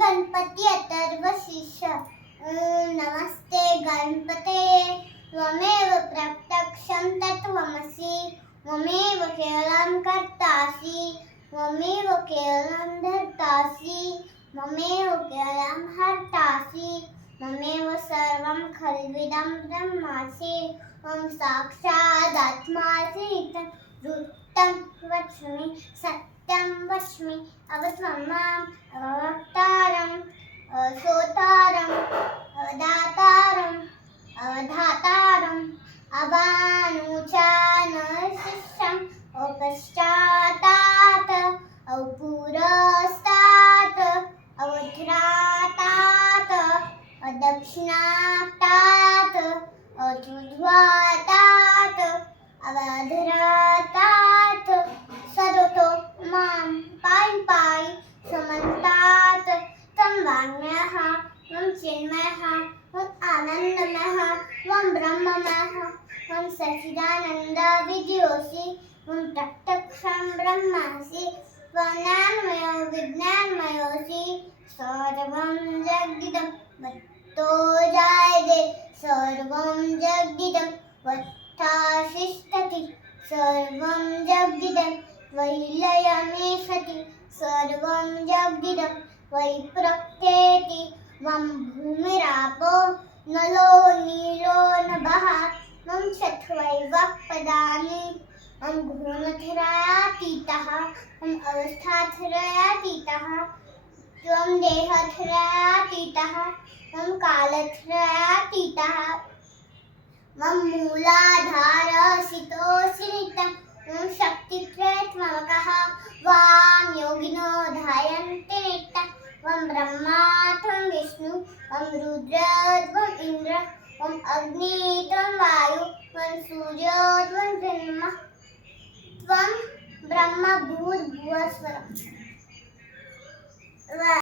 गणपति अथर्वशीर्ष। ओम नमस्ते गणपते त्वमेव प्रत्यक्षं तत्त्वमसि त्वमेव केवलं कर्तासि त्वमेव केवलं धर्तासि त्वमेव केवलं हर्तासि त्वमेव सर्वं खल्विदं ब्रह्मासि त्वं साक्षादात्मासि वृत्तं वच्मि सत्यं वच्मि अवत्वं माम् अवक्तारम् अवसोतारम् अवदातारम् अवधातारम् अवानुचानशिष्यम् अपश्चातात् अपुरस्तात् अवध्रातात् अदक्षिणातात् अधुध्वातात् अवधरातात् सदतो मां पाहि समन्तात् त्वं वाङ्मयः त्वं चिन्मयः त्वं आनन्दमयः त्वं ब्रह्ममयः त्वं सच्चिदानन्दविद्योऽसि त्वं प्रत्यक्षं ब्रह्मासि त्वज्ञानमयो विज्ञानमयोऽसि सर्वं जगदिदं वत्तो जायते सर्वं जगदिदं वत्ताशिष्ठति सर्वं जगदिदं त्वयि लयमेषति सर्वं जगदिदं त्वयि प्रत्येति त्वं भूमिरापो नलो नीलो नभः त्वं चत्वैवक्पदानि त्वं गुणत्रयातीतः त्वम् अवस्थात्रयातीतः त्वं देहत्रयातीतः त्वं कालत्रयातीतः त्वं मूलाधारसितोऽसि नित्यं त्वं शक्तित्रयत्मकः त्वां योगिनो ध्यायन्ति नित्यं त्वं ब्रह्मा त्वं विष्णु त्वं रुद्र त्वं इन्द्र त्वं अग्नि त्वं वायु त्वं सूर्य त्वं ब्रह्म त्वं ब्रह्म भूर्भुवः स्वः।